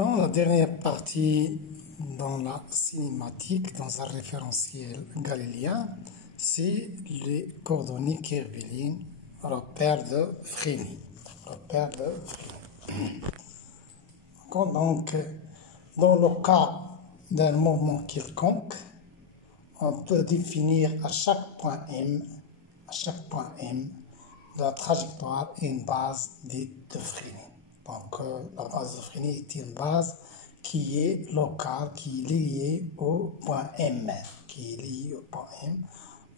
Maintenant, la dernière partie dans la cinématique, dans un référentiel galiléen, c'est les coordonnées kerviliennes, repères de Frény. Donc, dans le cas d'un mouvement quelconque, on peut définir à chaque point M, de la trajectoire une base dite de Frény. Donc, la base de Frény est une base qui est locale, qui est liée au point M.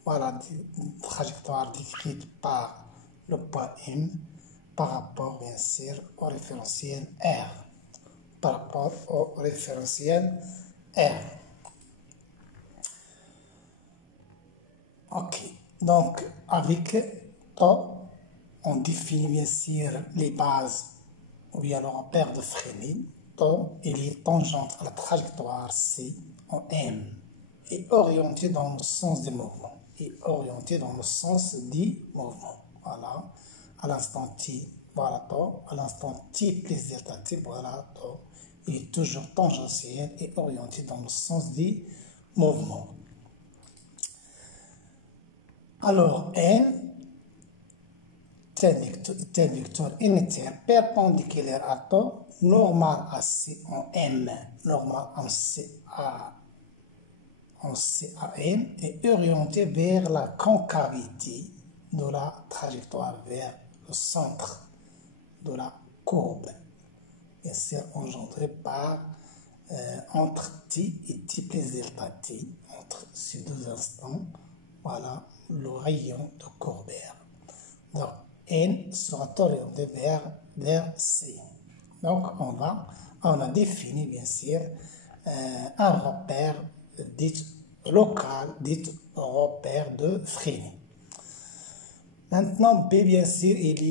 Voilà une trajectoire décrite par le point M par rapport, bien sûr, au référentiel R. Ok, donc avec tau, on définit bien sûr les bases ou bien le repère de Frény. Tau, il est tangente à la trajectoire C en M et orienté dans le sens des mouvements. Voilà, à l'instant t, voilà tau, à l'instant t plus delta t, voilà tau. Il est toujours tangentiel et orienté dans le sens des mouvements. Alors, N, tel vecteur unitaire perpendiculaire à tau, normal à C en M, normal en CAM est orienté vers la concavité de la trajectoire, vers le centre de la courbe. Et c'est engendré par entre t et t plus delta t, entre ces deux instants, voilà le rayon de Courbère. Donc N sera orienté vers C. Donc on a défini bien sûr un repère dit local, dit repère de Frény. Maintenant B bien sûr il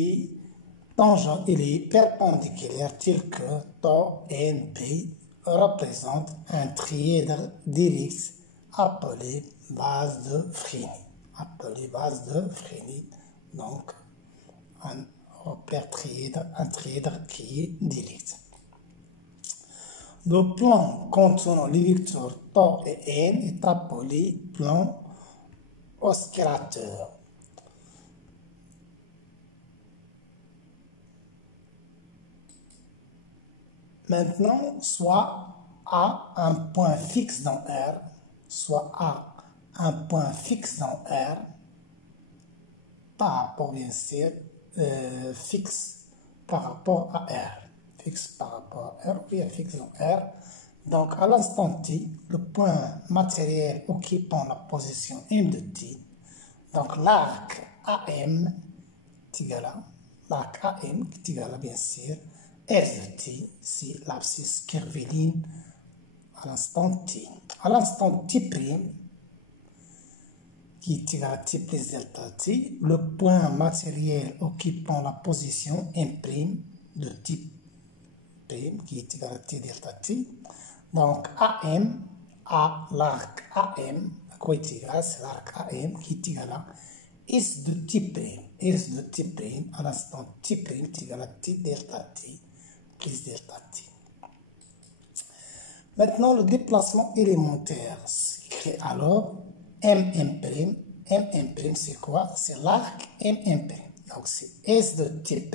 est perpendiculaire tel que tau NP représente un trièdre d'ellipse appelé base de Frény. Donc un repère trièdre, un trièdre qui est d'ellipse. Le plan contenant les vecteurs tau et n est appelé plan oscillateur. Maintenant, soit A un point fixe dans R, par rapport bien sûr fixe par rapport à R. Fixe dans R. Donc à l'instant t, le point matériel occupant la position M de t, donc l'arc AM est égal à bien sûr S de t, c'est l'abscisse curviligne à l'instant t. À l'instant t', qui est égal à t plus delta t, le point matériel occupant la position M' de t', qui est égal à t delta t. Donc AM, l'arc AM, à quoi est égal? C'est l'arc AM qui est égal à S de t', à l'instant t' est égal à t delta t plus delta t. Maintenant, le déplacement élémentaire s'écrit alors MM', c'est quoi? C'est l'arc MM'. Donc c'est S de t'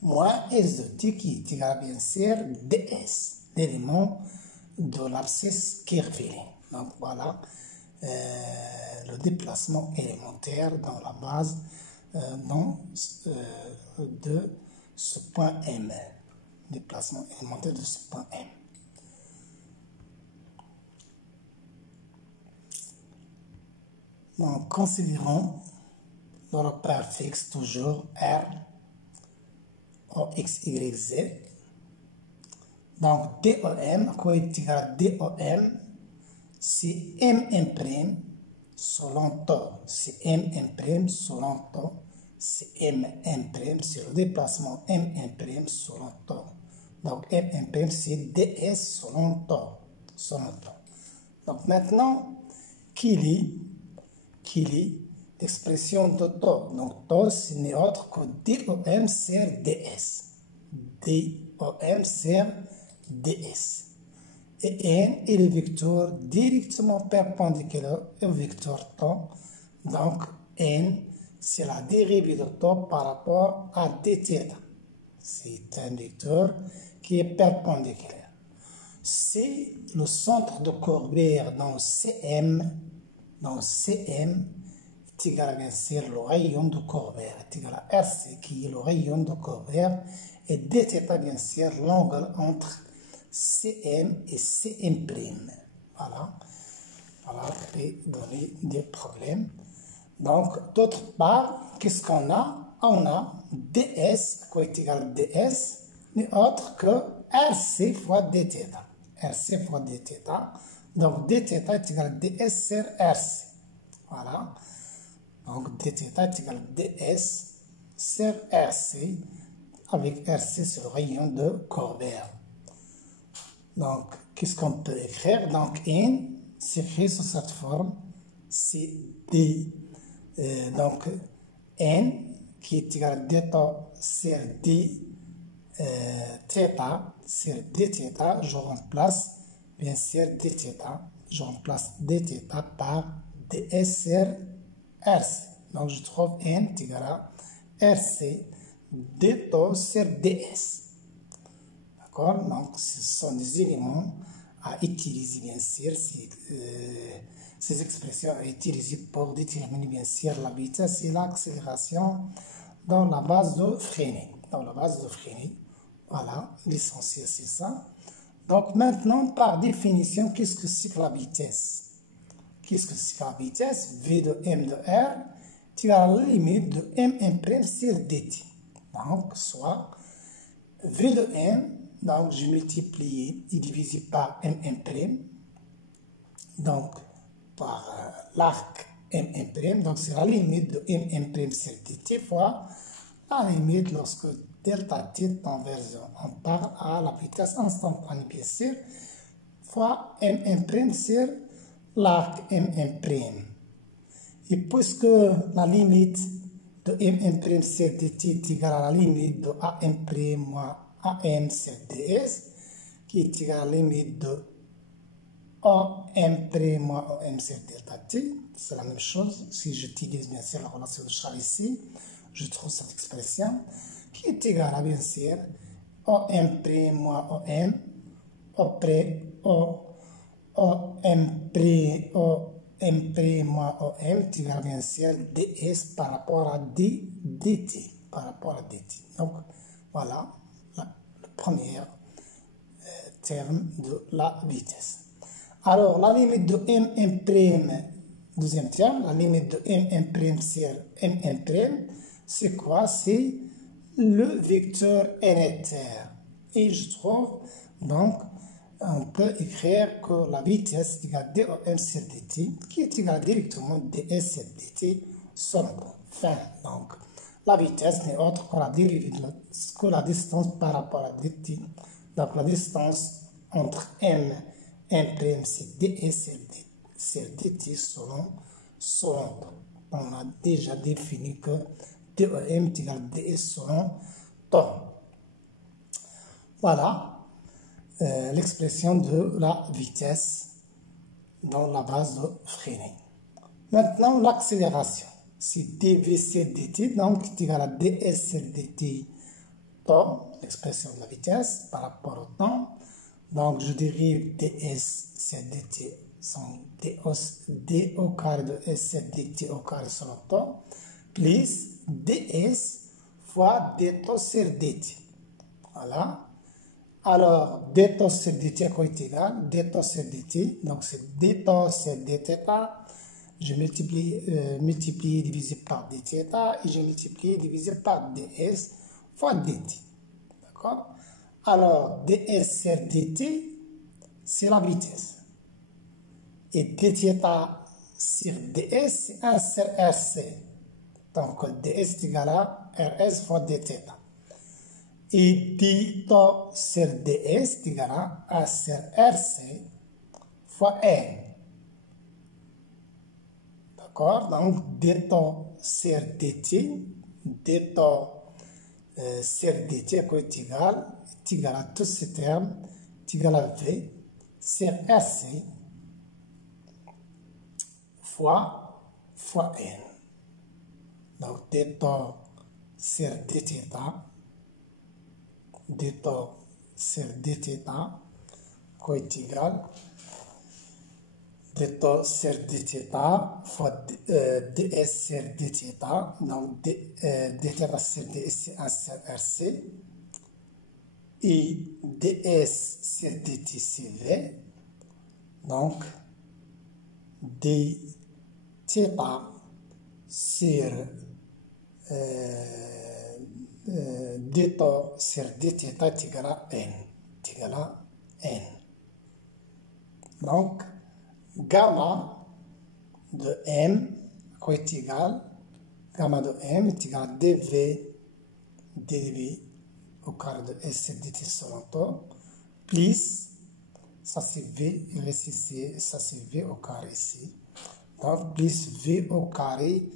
moins S de t qui est égal bien sûr ds, l'élément de l'abscisse curviligne. Donc voilà le déplacement élémentaire dans la base de ce point M. Déplacement élémentaire de ce point M. Donc, considérons le repère fixe toujours R, O, X, Y, Z. Donc, DOM, quoi est égal à DOM? C'est MM' selon tau. C'est MM' selon tau. C'est MM', c'est le déplacement MM' selon tau. Donc, MM' c'est DS selon tau. Donc, maintenant, qu'il est l'expression de tau. Donc, tau, ce n'est autre que DOM sur DS. DOM sur ds. Et n est le vecteur directement perpendiculaire au vecteur temps. Donc, n, c'est la dérivée de temps par rapport à dθ. C'est un vecteur qui est perpendiculaire. C'est le centre de Corbière dans CM. Dans CM est égal à bien sûr le rayon de Corbière, est égal à RC qui est le rayon de Corbière. Et dθ, bien sûr, l'angle entre CM et CM'. Voilà. Voilà, et donner des problèmes. Donc, d'autre part, qu'est-ce qu'on a? On a ds, quoi est égal à ds, n'est autre que RC fois dθ. RC fois dθ. Donc, dθ est égal à ds sur RC. Voilà. Donc, dθ est égal à ds sur RC, avec RC sur le rayon de Corbière. Donc, qu'est-ce qu'on peut écrire? Donc, n s'écrit sous cette forme, c'est d. Donc, n qui est égal à dθ sur d θ sur dθ, je remplace bien sûr dθ, je remplace dθ par ds sur rc. Donc, je trouve n est égal à rc dθ sur ds. D'accord? Donc, ce sont des éléments à utiliser, bien sûr, ces expressions à utiliser pour déterminer, bien sûr, la vitesse et l'accélération dans la base de Freinet. Dans la base de Freinet, voilà, l'essentiel, c'est ça. Donc, maintenant, par définition, qu'est-ce que c'est que la vitesse? Qu'est-ce que c'est que la vitesse? V de m de r, tu as la limite de m' sur dt. Donc, soit V de m, donc je multiplie et divise par m', donc par l'arc m', donc c'est la limite de m' sur dt fois la limite lorsque delta t tend vers 0. On parle à la vitesse instantanée, bien sûr, fois m' sur l'arc m'. Et puisque la limite de m' sur dt est égale à la limite de am' moins am sur ds, qui est égale à la limite de am' moins am sur delta t, c'est la même chose. Si j'utilise bien sûr la relation de Charles ici, je trouve cette expression qui est égale à bien sûr am' moins am m' moins om est égal à bien sûr ds par rapport à dt. Par rapport à dt. Donc, voilà le premier terme de la vitesse. Alors, la limite de m', deuxième terme, la limite de m' sur m', c'est quoi? C'est le vecteur unitaire. Et je trouve, donc, on peut écrire que la vitesse est égale à dom sur dt, qui est égal directement à ds sur dt, son fin. Donc, la vitesse n'est autre que la dérivée que la distance par rapport à dt. Donc, la distance entre m' c'est ds sur dt selon temps. On a déjà défini que dom est égal à ds selon temps. Voilà l'expression de la vitesse dans la base de Freinet. Maintenant, l'accélération. C'est dv sur dt, donc c'est égal à ds sur dt temps, l'expression de la vitesse par rapport au temps. Donc, je dérive ds sur dt, son d au carré de s sur dt au carré sur le temps, plus ds fois dτ sur dt. Voilà. Alors, dτ sur dt à quoi est égal? Dτ sur dt, donc c'est dτ sur dθ, je multiplie divisé par dθ, et je multiplie divisé par ds fois dt. D'accord? Alors, ds sur dt, c'est la vitesse. Et dθ sur ds, c'est 1 sur rc. Donc, ds est égal à rs fois dθ. Et dτ sur ds est égal à 1 sur rc fois n. D'accord? Donc, dτ sur dt, dτ sur dt est égal à tous ces termes, est égal à V sur RC fois N. Donc, d tau sur d θ, d tau sur d θ, quoi est égal d tau sur d θ fois ds sur d θ, donc d θ sur ds c'est 1 sur RC, et ds sur dt c'est V, donc d θ sur d tau sur d θ est égal à N, Donc, gamma de M, quoi est égal? Gamma de M est égal à dV au carré de S sur dt selon tau, plus, ça c'est V, il reste ici, ça c'est V au carré ici. Donc, plus V au carré,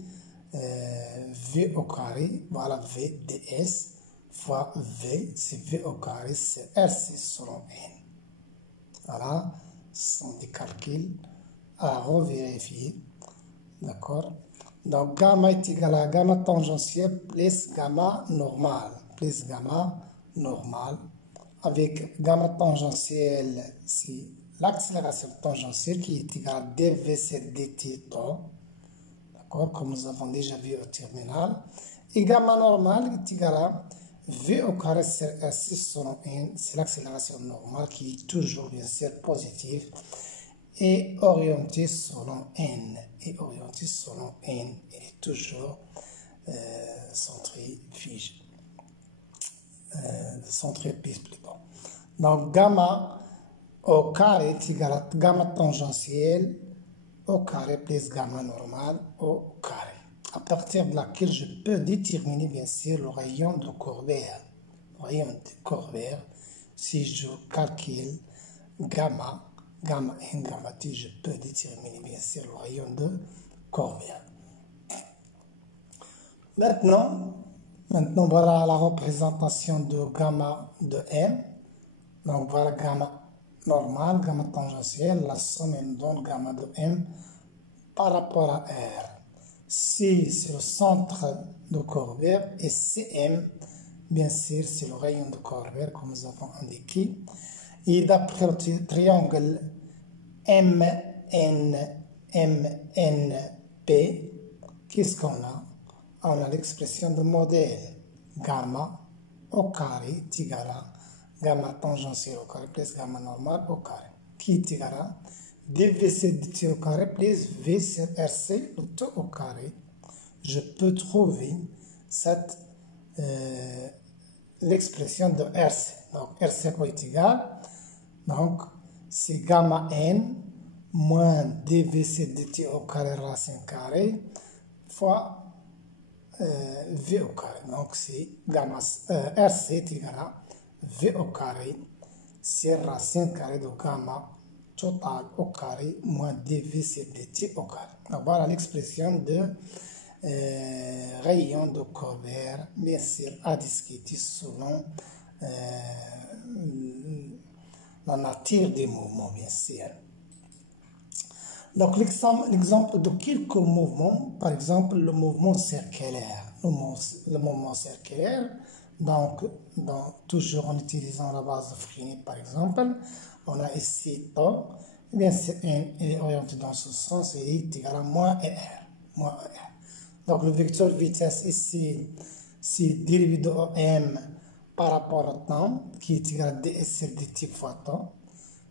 voilà V ds, fois V, c'est V au carré, c'est RC selon N. Voilà, ce sont des calculs à revérifier. D'accord? Donc, gamma est égal à gamma tangentielle plus gamma normal. Avec gamma tangentielle, c'est l'accélération tangentielle qui est égale à dv sur dt tau. D'accord? Comme nous avons déjà vu au terminal. Et gamma normale est égal à v au carré sur R6 selon N. C'est l'accélération normale qui est toujours bien sûr positive et orientée selon N. Elle est toujours centrifugée. Centripèse plutôt. Donc gamma au carré est égal à gamma tangentielle au carré plus gamma normal au carré. À partir de laquelle je peux déterminer bien sûr le rayon de Corvaire. Si je calcule gamma N, gamma T, je peux déterminer bien sûr le rayon de Corvaire. Maintenant, voilà la représentation de gamma de M. Donc voilà gamma normale, gamma tangentielle, la somme nous donne gamma de M par rapport à R. C, c'est le centre de Corvaire, et Cm, bien sûr, c'est le rayon de Corvaire, comme nous avons indiqué. Et d'après le triangle MNP, qu'est-ce qu'on a? On a l'expression de modèle gamma au carré est égal à gamma tangentielle au carré plus gamma normale au carré, qui est égal à dv sur dt au carré plus v sur rc, le tout au carré. Je peux trouver cette l'expression de rc. Donc rc quoi est égal? Donc c'est gamma n moins dv sur dt au carré racine carrée fois V au carré. Donc, c'est gamma RC est égal à V au carré, c'est racine carrée de gamma total au carré moins dV sur dt au carré. Donc, voilà l'expression de rayon de Corvaire, bien sûr, à discuter selon la nature des mouvements, bien sûr. Donc, l'exemple de quelques mouvements, par exemple, le mouvement circulaire. Le mouvement circulaire, donc, toujours en utilisant la base de Freeney, par exemple, on a ici tau, et bien c'est N, il est orienté dans ce sens, et il est égal à moins R. Donc, le vecteur vitesse ici, c'est dérivé de M par rapport au temps, qui est égal à ds sur dt fois tau.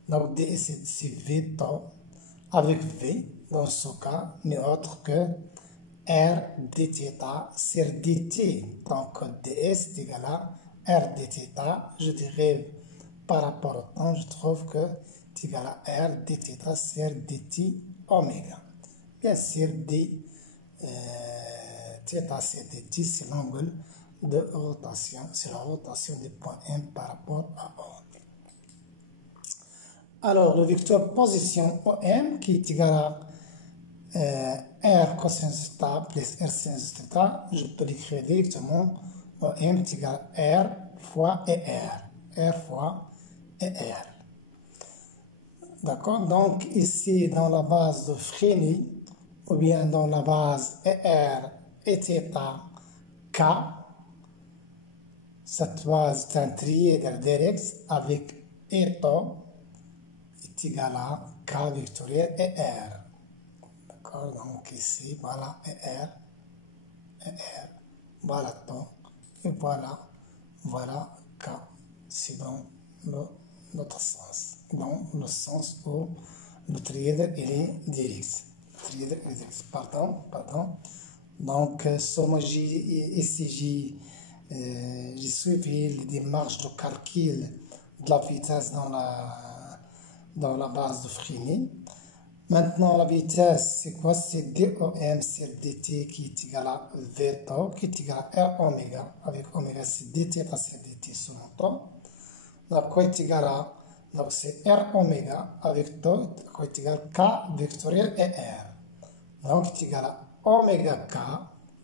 Donc, ds c'est v tau, avec V, dans ce cas, n'est autre que R dθ sur dt. Donc, ds est égal à R dθ. Je dérive par rapport au temps, je trouve que c'est égal à R dθ sur dt oméga. Bien sûr, d θ sur dt, c'est l'angle de rotation, c'est la rotation du point M par rapport à O. Alors, le vecteur position OM qui est égal à R cosinus θ plus R sinus θ, je peux l'écrire directement. OM est égal à R fois ER. R fois ER. D'accord? Donc ici dans la base de Frény, ou bien dans la base ER et θ K, cette base est un trièdre direct avec éto est égal à K vectoriel et R. D'accord? Donc ici, voilà ER, voilà temps, et voilà K. C'est dans l'autre sens. Dans le sens où le trièdre il est direct. Pardon. Donc, ici, j'ai suivi les démarches de calcul de la vitesse dans la base de Frény. Maintenant, la vitesse, c'est quoi? C'est DOM sur DT qui est égal à V tau, qui est égal à R oméga. Avec oméga, c'est DT sur DT sur le temps. Donc, quoi est égal à, donc c'est R oméga avec tau, quoi est égal à K vectoriel et R. Donc, est égal à oméga K,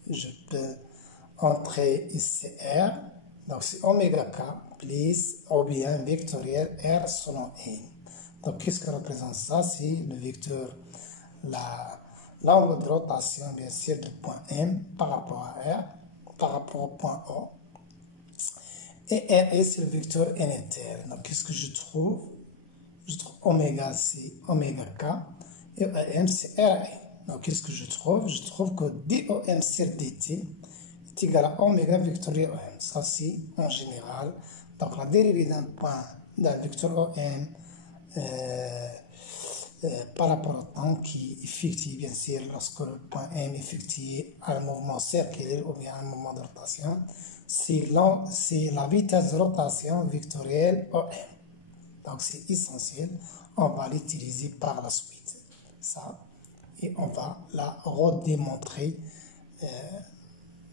je peux entrer ici R, donc c'est oméga K plus ou bien vectoriel R selon N. Donc, qu'est-ce que représente ça? C'est le vecteur, l'angle de rotation, bien sûr, du point M par rapport à R, par rapport au point O. Et R, c'est le vecteur N inter. Donc, qu'est-ce que je trouve? Je trouve oméga, c'est oméga K, et M, c'est R. Donc, qu'est-ce que je trouve? Je trouve que DOM sur DT est égal à oméga vectoriel OM. Ça, c'est en général. Donc, la dérivée d'un point, d'un vecteur OM, par rapport au temps qui effectue, bien sûr, lorsque le point M effectue un mouvement circulaire ou bien un mouvement de rotation, c'est la vitesse de rotation vectorielle OM. Donc, c'est essentiel. On va l'utiliser par la suite. Ça. Et on va la redémontrer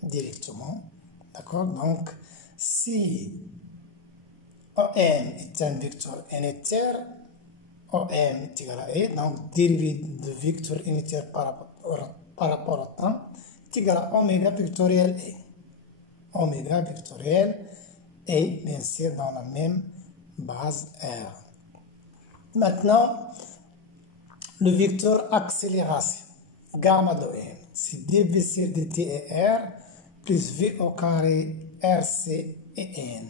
directement. D'accord? Donc, si OM est un vecteur unitaire, OM est égal à E, donc dérivé de vecteur unitaire par rapport au temps, est égal à oméga vectoriel E. Oméga vectoriel E, bien sûr, dans la même base R. Maintenant, le vecteur accélération, gamma de M, c'est dv sur dt et R, plus v au carré rc et n.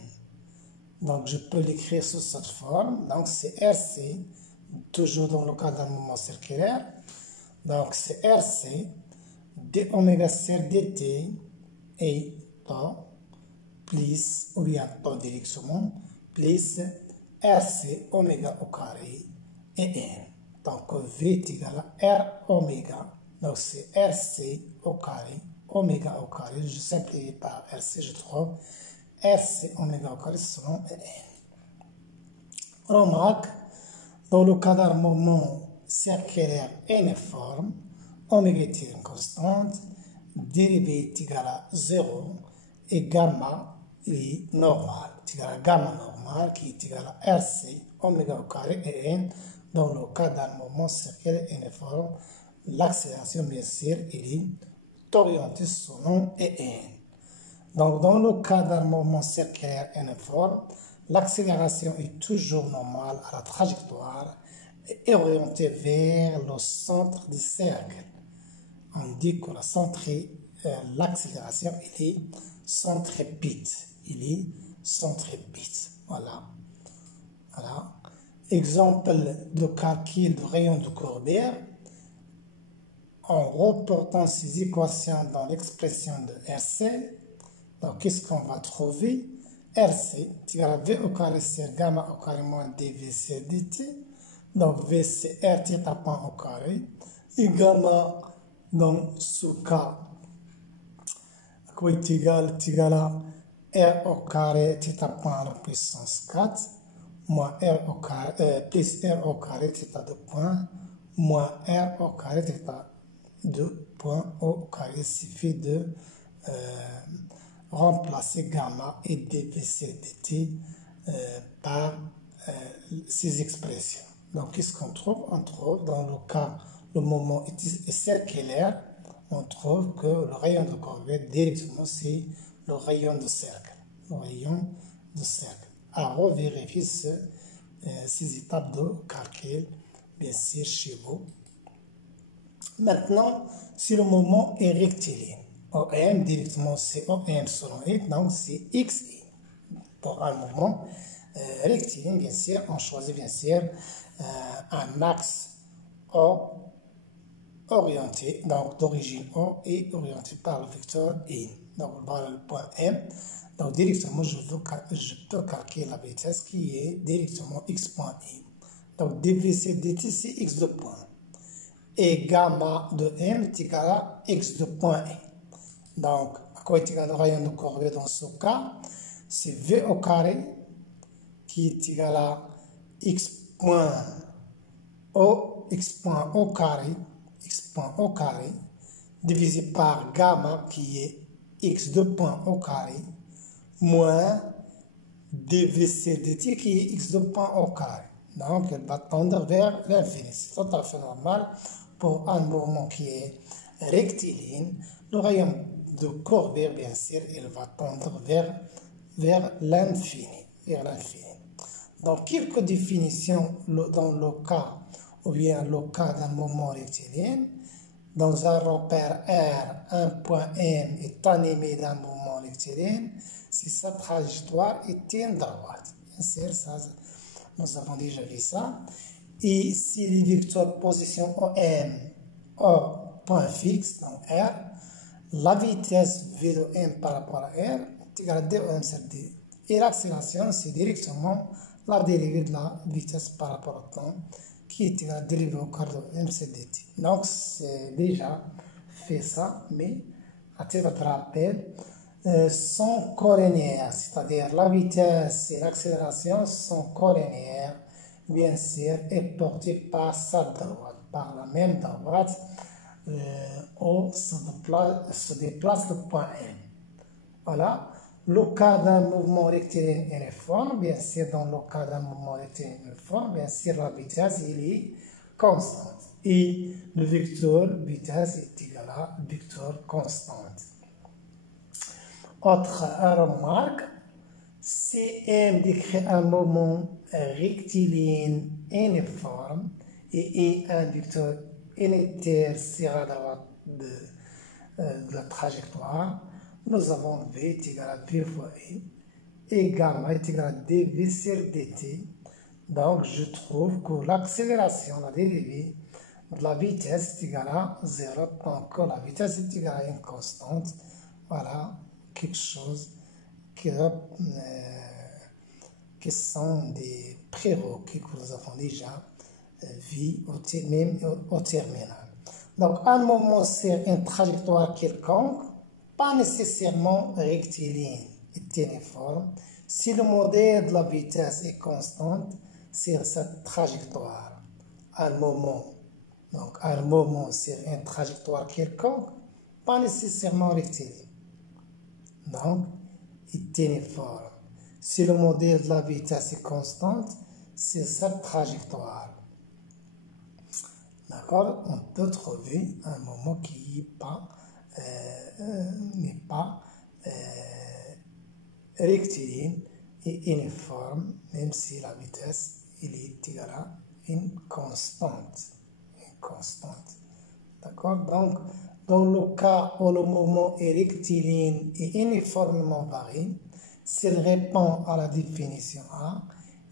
Donc, je peux l'écrire sous cette forme. Donc, c'est rc, toujours dans le cas d'un mouvement circulaire. Donc, c'est rc, d oméga sur dt et temps, plus, ou bien temps directement, plus rc oméga au carré et n. Donc, v est égal à r oméga. Donc, c'est rc au carré, oméga au carré. Je simplifie par rc, je trouve rc oméga au carré selon n. Remarque, dans le cas d'un mouvement circulaire uniforme, oméga est une constante, dérivée est égal à 0 et gamma est normal. C'est égal à gamma normal qui est égal à rc oméga au carré et n. Dans le cas d'un mouvement circulaire uniforme, l'accélération, bien sûr, est orientée selon n. Donc, dans le cas d'un mouvement circulaire uniforme, l'accélération est toujours normale à la trajectoire et orientée vers le centre du cercle. On dit que l'accélération est centripète. Il est centripète. Voilà. Exemple de calcul de rayon de Courbet. En reportant ces équations dans l'expression de RC, donc qu'est-ce qu'on va trouver? RC est égal à V au carré sur gamma au carré moins dV sur dt. Donc V c'est R θ point au carré. Et gamma dans ce cas, est égal à R au carré θ point à la puissance 4 moins R au carré, plus R au carré θ de point moins R au carré θ de point au carré. Il suffit de remplacer gamma et dv sur dt par ces expressions. Donc, qu'est-ce qu'on trouve? On trouve dans le cas, le moment est circulaire, on trouve que le rayon de Courbet, directement, c'est le rayon de cercle. Le rayon de cercle. À revérifier ces étapes de calcul bien sûr, chez vous. Maintenant, si le mouvement est rectiligne, OM directement c'est OM selon X, donc c'est XI. Pour un mouvement rectiligne, bien sûr, on choisit bien sûr un axe O orienté, donc d'origine O et orienté par le vecteur I. Donc voilà le point M. Donc directement, je peux calculer la vitesse qui est directement X point I. Donc dvc dt c'est X de point. Et gamma de M est égal à X de point I. Donc, à quoi est égal le rayon de courbure dans ce cas? C'est V au carré qui est égal à X point O carré, divisé par gamma qui est X de point au carré, moins dvc dt qui est X de point au carré. Donc, elle va tendre vers l'infini. C'est tout à fait normal pour un mouvement qui est rectiligne. Le rayon de courbure, bien sûr, il va tendre vers l'infini. Donc, quelques définitions dans le cas, ou bien le cas d'un mouvement rectiligne. Dans un repère R, un point M est animé d'un mouvement rectiligne si sa trajectoire est une droite. Bien sûr, ça, nous avons déjà vu ça. Et si les vecteurs position OM, O, point fixe, donc R, la vitesse V de M par rapport à R est égale à dOm sur D. Et l'accélération, c'est directement la dérivée de la vitesse par rapport au temps, qui est égale à la dérivée au quart de M sur dt. Donc, c'est déjà fait ça, mais à titre de rappel, sont collinéaires, c'est-à-dire la vitesse et l'accélération sont collinéaires, bien sûr, et portées par sa droite, par la même droite, où se déplace le point M. Voilà. Le cas d'un mouvement rectiligne uniforme, bien sûr, dans le cas d'un mouvement rectiligne uniforme, bien sûr, la vitesse, il est constante. Et le vecteur vitesse est égal à vecteur constante. Autre remarque, CM décrit un mouvement rectiligne uniforme et un vecteur unitaire sur la droite de la trajectoire. Nous avons V est égal à V fois I et gamma est égal à dV sur dt. Donc, je trouve que l'accélération, la dérivée de la vitesse est égale à 0. Donc, la vitesse est égale à une constante. Voilà, quelque chose qui sont des prérequis que nous avons déjà vu au terminal. Donc, un mouvement sur une trajectoire quelconque, pas nécessairement rectiligne et uniforme, si le modèle de la vitesse est constant sur cette trajectoire. Un moment sur une trajectoire quelconque, pas nécessairement rectiligne. Donc, est uniforme. Si le modèle de la vitesse est constant, c'est cette trajectoire. D'accord? On peut trouver un moment qui n'est pas rectiligne et uniforme, même si la vitesse est égale à une constante. D'accord? Donc, dans le cas où le mouvement est rectiligne et uniformément varié, s'il répond à la définition A,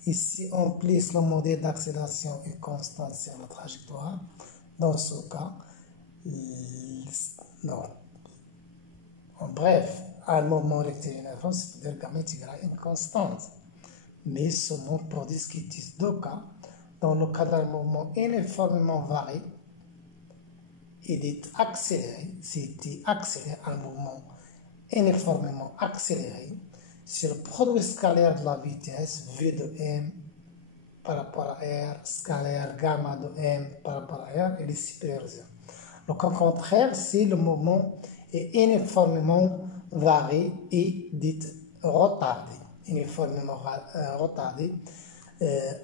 et si on place le modèle d'accélération est constant sur la trajectoire, dans ce cas, non. En bref, un mouvement rectiligne uniforme, c'est-à-dire gamma est égal à une constante. Mais ce mot produit ce qui existe deux cas. Dans le cas d'un mouvement uniformément varié, il est accéléré, c'est accéléré, un mouvement uniformément accéléré, c'est le produit scalaire de la vitesse V de M par rapport à R, scalaire gamma de M par rapport à R, et est supérieur à 0. Donc, au contraire, si le mouvement est uniformément varié et dit retardé. Uniformément retardé,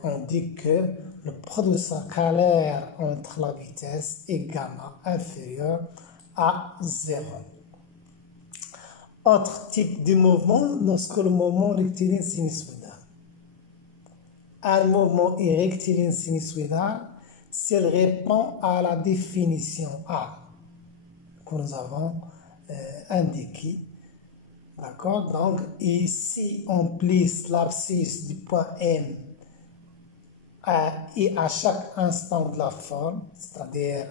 on dit que le produit scalaire entre la vitesse et gamma inférieur à 0. Autre type de mouvement, lorsque le mouvement rectiligne sinusoïdal. Un mouvement est rectiligne sinusoïdal s'il répond à la définition A que nous avons indiquée. D'accord? Donc, ici, on plisse l'abscisse du point M et à chaque instant de la forme, c'est-à-dire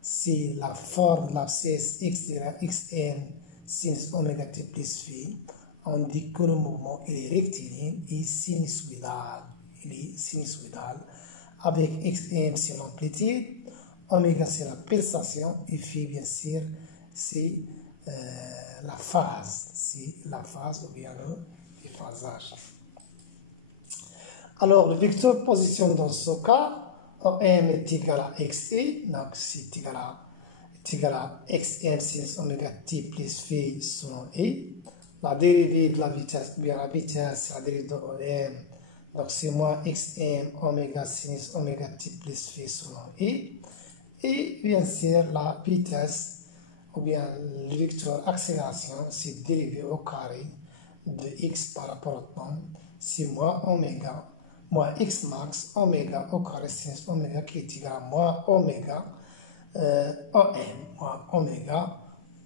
si la forme de l'abscisse x égale xn sinus oméga t plus phi, on dit que le mouvement est rectiligne et sinusoïdal. Il est sinusoïdal avec xm c'est l'amplitude, oméga c'est la pulsation et phi bien sûr c'est la phase ou bien le déphasage. Alors, le vecteur position dans ce cas, OM est égal à XI, donc c'est égal à XM sinus oméga t plus phi selon I. La dérivée de la vitesse, bien la vitesse, c'est la dérivée de OM, donc c'est moins XM oméga sinus oméga t plus phi selon I. Et bien sûr, la vitesse, ou bien le vecteur accélération, c'est dérivé au carré de x par rapport au temps, c'est moins oméga, moins x max, oméga au carré sinus oméga qui est égal à moins oméga OM, moins oméga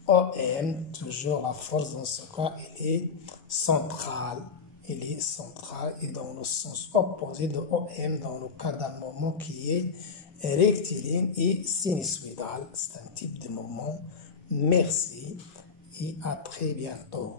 OM, toujours la force dans ce cas, elle est centrale. Elle est centrale et dans le sens opposé de OM dans le cas d'un mouvement qui est rectiligne et sinusoïdal. C'est un type de mouvement. Merci et à très bientôt.